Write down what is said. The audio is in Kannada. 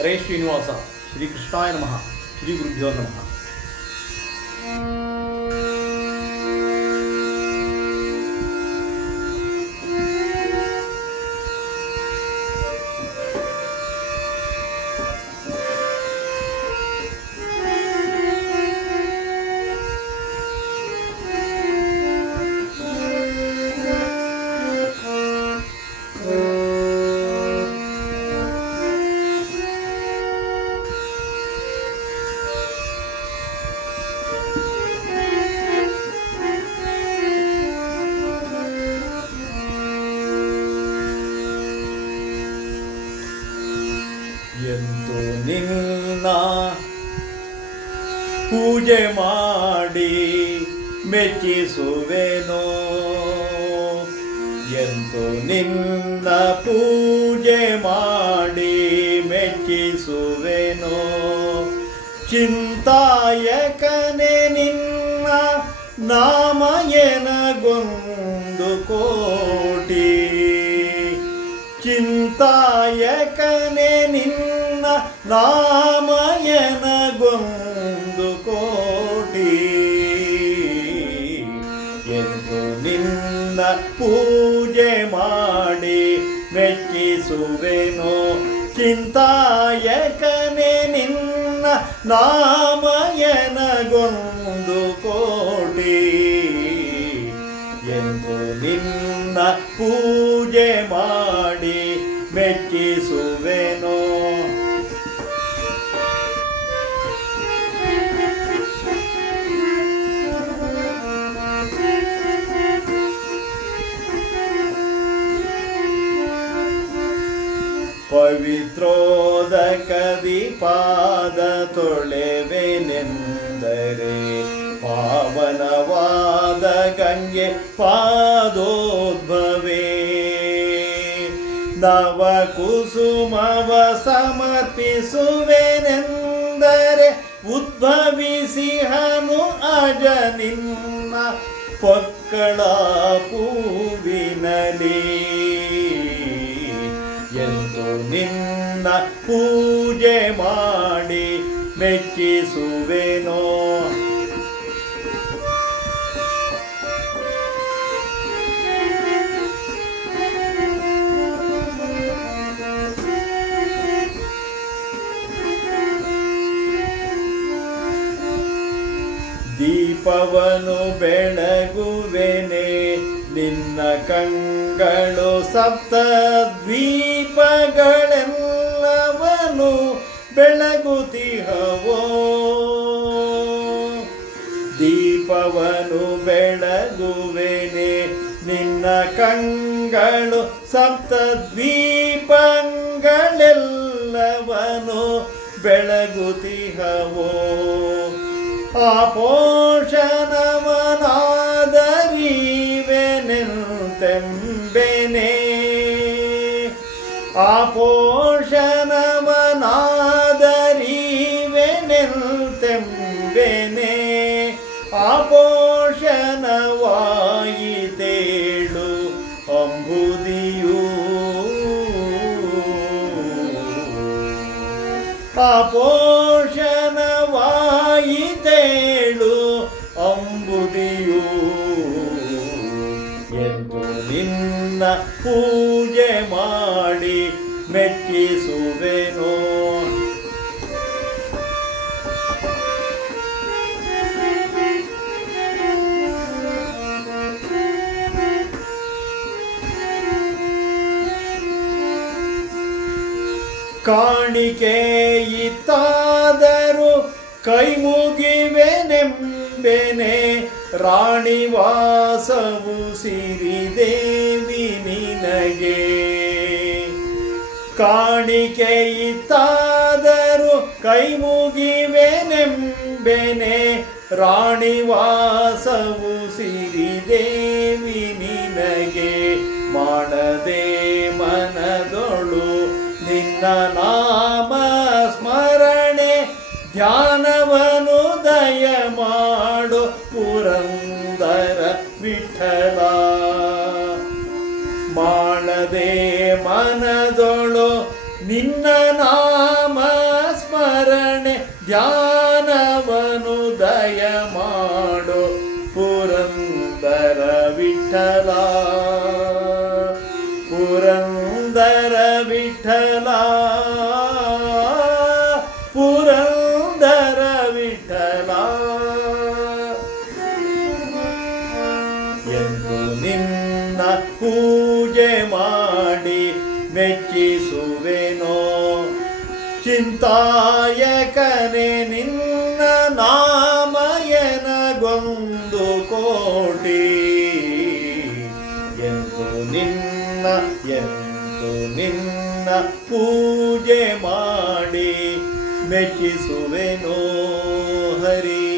ಹರೇ ಶ್ರೀನಿವಾಸ. ಶ್ರೀ ಕೃಷ್ಣಾಯ ನಮಃ. ಶ್ರೀ ಗುರುಭ್ಯೋ ನಮಃ. ಎಂದು ನಿನ್ನ ಪೂಜೆ ಮಾಡಿ ಮೆಚ್ಚಿಸುವೆನೋ, ಎಂದು ನಿನ್ನ ಪೂಜೆ ಮಾಡಿ ಮೆಚ್ಚಿಸುವೆನೋ. ಚಿಂತಾಯಕನೆ ನಿನ್ನ ನಾಮ ಎನಗೊಂದು ಕೋಟಿ, ಚಿಂತಾಯಕನೆ ನಿನ್ನ ನಾಮ ಎನಗೊಂದು ಕೋಟಿ. ಎಂದು ನಿನ್ನ ಪೂಜೆ ಮಾಡಿ ಮೆಚ್ಚಿಸುವೆನೋ, ಚಿಂತಾಯಕನೆ ನಿನ್ನ ನಾಮ ಎನಗೊಂದು ಕೋಟಿ. ಎಂದು ನಿನ್ನ ಪೂಜೆ ಮಾಡಿ ಮೆಚ್ಚಿಸುವೆನೋ. ಪವಿತ್ರೋದಕದಿ ಪಾದ ತೊಳೆವೆನೆಂದರೆ, ಪಾವನವಾದ ಗಂಗೆ ಪಾದೋದ್ಭವೇ. ನವ ಕುಸುಮವ ಸಮರ್ಪಿಸುವೆನೆಂದರೆ, ಉದ್ಭವಿಸಿಹನು ಅಜ ನಿನ್ನ ಪೊಕ್ಕಳ ಪೂವಿನಲಿ. ಎಂದು ನಿನ್ನ ಪೂಜೆ ಮಾಡಿ ಮೆಚ್ಚಿಸುವೆನೋ. ದೀಪವನು ಬೆಳಗುವೆನೆ ನಿನ್ನ ಕಂಗಳು, ಸಪ್ತ ದ್ವೀಪಗಳೆಲ್ಲವನು ಬೆಳಗುತ್ತಿಹವೋ. ದೀಪವನು ಬೆಳಗುವೆನೆ ನಿನ್ನ ಕಂಗಳು, ಸಪ್ತ ದ್ವೀಪಗಳೆಲ್ಲವನು ಬೆಳಗುತ್ತಿಹವೋ. ಆಪೋಷಣವನಾದರಿವೆನೆಂತೆಂಬೆನೆ, ಆಪೋಷಣವನಾದರಿವೆನೆಂತೆಂಬೆನೆ. ಆಪೋಷಣವಾಯಿತೇಳು ಅಂಬುದಿಯು, ಆಪೋಷಣವಾಯಿತೇಳು ಅಂಬುದಿಯು. ಎಂದು ನಿನ್ನ ಪೂಜೆ ಮಾಡಿ ಮೆಚ್ಚಿಸುವೆನೋ. ಕಾಣಿಕೆ ಇತ್ತಾದರೂ ಕೈ ಮುಗಿವೆನೆಂಬೆನೆ, ರಾಣಿವಾಸವು ಸಿರಿದೇವಿ ನಿನಗೆ. ಕಾಣಿಕೆ ಇತ್ತಾದರೂ ಕೈ ಮುಗಿವೆನೆಂಬೆನೆ, ರಾಣಿವಾಸವು ಸಿರಿದೇವಿ ನಿನಗೆ. ಮಾಡದೆ ಮನದೊಳು ನಿನ್ನ ನಾಮ ಸ್ಮರಣೆ, ಧ್ಯಾನವನು ದಯ ಮಾಡು ಪುರಂದರ ವಿಠಲ. ಮಾಡದೆ ಮನದೊಳು ನಿನ್ನ ನಾಮ ಧ್ಯಾನವನು ದಯ ಮಾಡೋ ಪುರಂದರ ವಿಠಲ, ಪುರಂದರ ವಿಠಲ, ಪುರಂದರ ವಿಠಲ. ಎಂದು ನಿನ್ನ ಪೂಜೆ ಮಾಡಿ ಮೆಚ್ಚಿಸುವೆನೋ, ಚಿಂತಾಯಕನೆ ನಿನ್ನ ನಾಮಯನಗೊಂದು ಕೋಟಿ. ಎಂದು ನಿನ್ನ ಪೂಜೆ ಮಾಡಿ ಮೆಚ್ಚಿಸುವೆನೋ ಹರಿ.